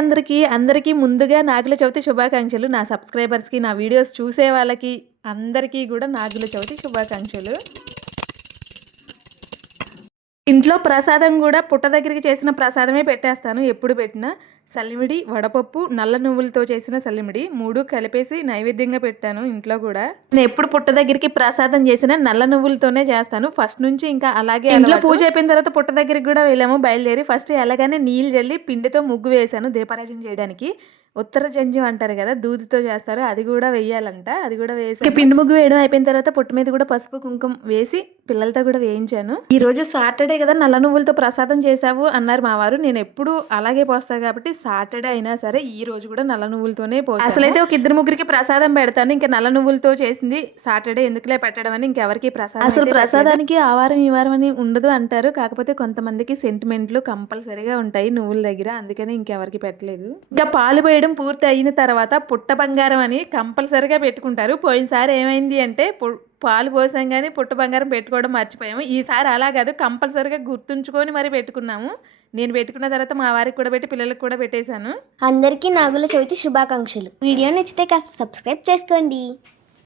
అందరికీ ముందుగా నాగుల చవితి శుభాకాంక్షలు. నా సబ్స్క్రైబర్స్‌కి, నా వీడియోస్ చూసే వాళ్ళకి అందరికీ గూడా నాగుల చవితి శుభాకాంక్షలు. ఇంట్లో ప్రసాదం గూడా పుట్ట దగ్గరికి చేసిన ప్రసాదమే పెట్టేస్తాను ఎప్పుడు పెట్టినా. సల్లిమిడి, వడపప్పు, నల్ల నువ్వులతో చేసిన సల్లిమిడి 3 కలిపేసి నైవేద్యంగా పెట్టాను ఇంట్లో గూడా. నేను ఎప్పుడు పుట్ట దగ్గరికి ప్రసాదం చేసినా నల్ల నువ్వులతోనే చేస్తాను. ఫస్ట్ నుంచి ఇంకా అలాగే ఇంట్లో పూజ అయిపోయిన తర్వాత పుట్ట దగ్గరికి గూడా వెళ్ళాము బయలుదేరి. ఫస్ట్ ఎలాగానే నీళ్ళు జల్లి పిండితో ముగ్గు వేశాను దీపారాజన చేయడానికి. ఉత్తర జంజం అంటారు కదా, దూదితో చేస్తారు, అది కూడా వేయాలంట. అది కూడా వేసి పిండి ముగ్గు వేయడం అయిపోయిన తర్వాత పుట్ట మీద కూడా పసుపు కుంకుమ వేసి పిల్లలతో కూడా వేయించాను. ఈ రోజు సాటర్డే కదా, నల్ల నువ్వులతో ప్రసాదం చేసావు అన్నారు మా వారు. నేను ఎప్పుడు అలాగే పోస్తాను కాబట్టి సాటర్డే అయినా సరే ఈ రోజు కూడా నల్ల నువ్వులతోనే పోస్తాను. అసలైతే ఒక 2-3కి ప్రసాదం పెడతాను. ఇంకా నల్ల నువ్వులతో చేసింది సాటర్డే ఎందుకులే పెట్టడం అని ఇంకెవరికి ప్రసాదం అసలు ప్రసాదానికి ఆ వారం ఈ వారం అని ఉండదు అంటారు. కాకపోతే కొంతమందికి సెంటిమెంట్లు కంపల్సరీగా ఉంటాయి నువ్వుల దగ్గర, అందుకని ఇంకెవరికి పెట్టలేదు. ఇంకా పాలు పోయడం పూర్తి అయిన తర్వాత పుట్ట బంగారం అని కంపల్సరీగా పెట్టుకుంటారు. పోయినసారి ఏమైంది అంటే పాలు పోసాం కానీ పుట్ట బంగారం పెట్టుకోవడం మర్చిపోయాము. ఈసారి అలా కాదు, కంపల్సరీగా గుర్తుంచుకొని మరి పెట్టుకున్నాము. నేను పెట్టుకున్న తర్వాత మా వారికి కూడా పెట్టి పిల్లలకు కూడా పెట్టేశాను. అందరికీ నాగుల చవితి శుభాకాంక్షలు. వీడియో నచ్చితే కాస్త సబ్స్క్రైబ్ చేసుకోండి.